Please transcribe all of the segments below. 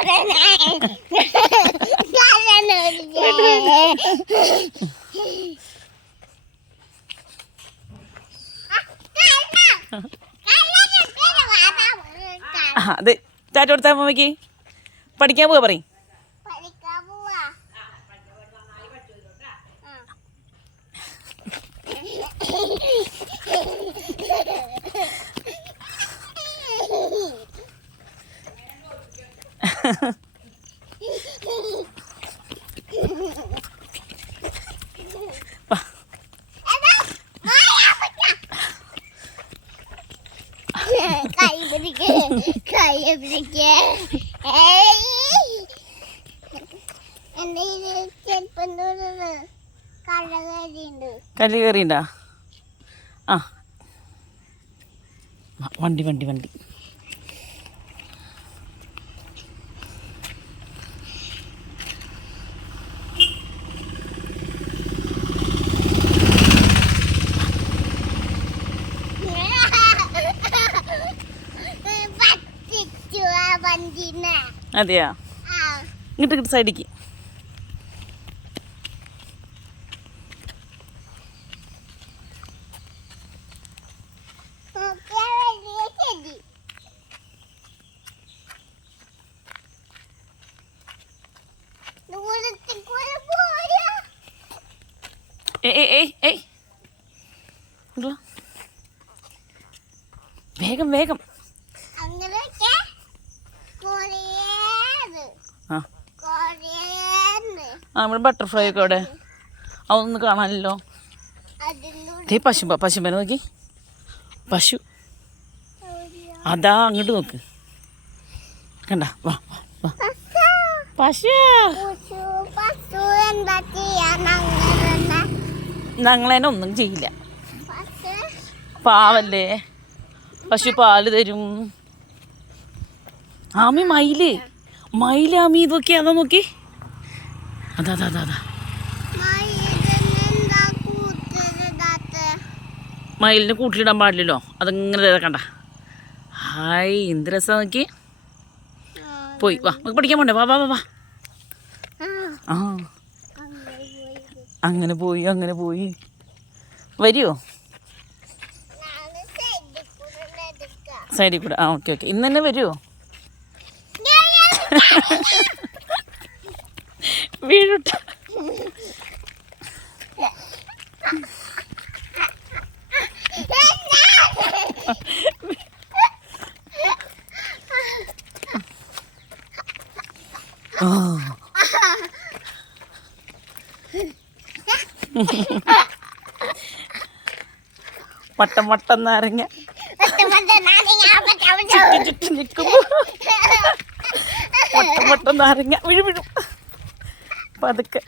അതെ. ചാറ്റ് കൊടുത്താൽ അമ്മയ്ക്ക് പഠിക്കാൻ പോവാ പറയും. കല്ല് കയറിണ്ടാ ആ. വണ്ടി വണ്ടി വണ്ടി. അതെയാ? ഇങ്ങോട്ട് ഇങ്ങോട്ട് സൈഡിക്ക്. വേഗം വേഗം അങ്ങനെയൊക്കെ കൊറേത് ആ കൊറേന്ന് ആ നമ്മുടെ ബട്ടർഫ്ലൈ ഒക്കെ അവിടെ. അതൊന്ന് കാണാനല്ലോ. ദേ പശു പശുമ്പനെ നോക്കി. പശു. അതാ അങ്ങോട്ട് നോക്ക്. കണ്ട വാ വാ പശു. ഞങ്ങളതിനെ ഒന്നും ചെയ്യില്ല. പാവല്ലേ. പശു പാൽ തരും. ആമി മയിൽ. മയിലാമി ഇതൊക്കെ നോക്കി? അതാ അതാ അതാ മയിലിന് കൂട്ടിയിടാൻ പാടില്ലല്ലോ. അതങ്ങനെ ദേ കണ്ട. ഹായ് എന്ത് രസം നോക്കി പോയി വാ നമുക്ക് പഠിക്കാൻ പോണ്ടേ? വാ വാ വാ വാ. ആ. അങ്ങനെ പോയി അങ്ങനെ പോയി. വരുമോ സൈഡിൽ കൂടെ. ആ ഓക്കെ ഓക്കെ. ഇന്ന് തന്നെ വരുമോ വീഴട്ട വട്ടം വട്ടം നാരങ്ങ. ചുറ്റും ചുറ്റും നിൽക്കുമ്പോ. വട്ടം വട്ടം നാരങ്ങ. വിഴും. പതുക്കെ.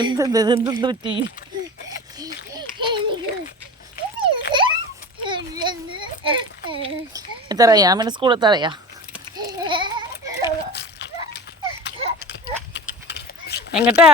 എന്ത് എന്ത് പറ്റി എത്രയാ അമ്മയുടെ സ്കൂൾ എത്രയാ എങ്ങട്ടാ?